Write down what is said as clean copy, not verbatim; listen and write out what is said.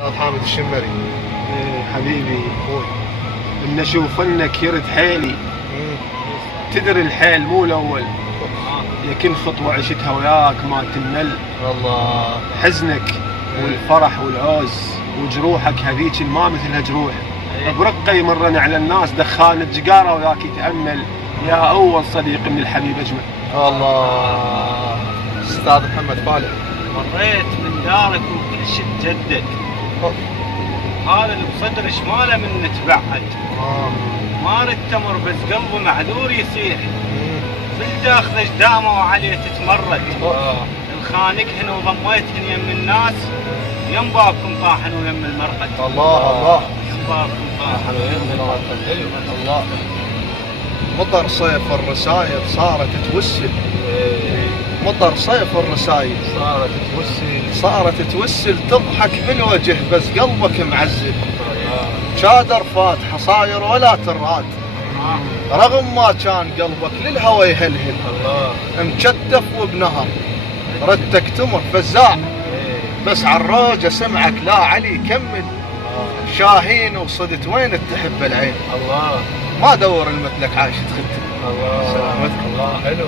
حامد الشمري. حبيبي اخوي، ان اشوفنك يرد حيلي. تدري الحيل مو الاول، لكن خطوه عشتها وياك ما تمل. الله. حزنك والفرح والعوز وجروحك هذيك ما مثلها جروح. برقه يمرن على الناس دخان الجقاره وياك يتامل. يا اول صديق من الحبيب اجمل. الله. استاذ محمد فالح. مريت من دارك وكل شي تجدد. هذا اللي بصدر شماله من نتبعد. ما رد تمر بس قلبه معذور يصيح. في الداخل اجدامه وعليه تتمرد. الخانقهن وضميتهن يم الناس، يم بابكم طاحن ويم المرقد. الله الله. يم بابكم طاحن ويم المرقد. الله. مطر صيف الرسايل صارت توسل. مطر صيف الرسايل صارت توسل تضحك بالوجه بس قلبك معزل. شادر فات حصاير ولا تراد، رغم ما كان قلبك للهوى يهلهل. مكتف وبنهر ردك تمر فزاع، بس عالروجه سمعك لا علي كمل. شاهين وصدت وين تحب العين، ما دور المثلك عايش تخدم. الله. سلامتك. الله حلو.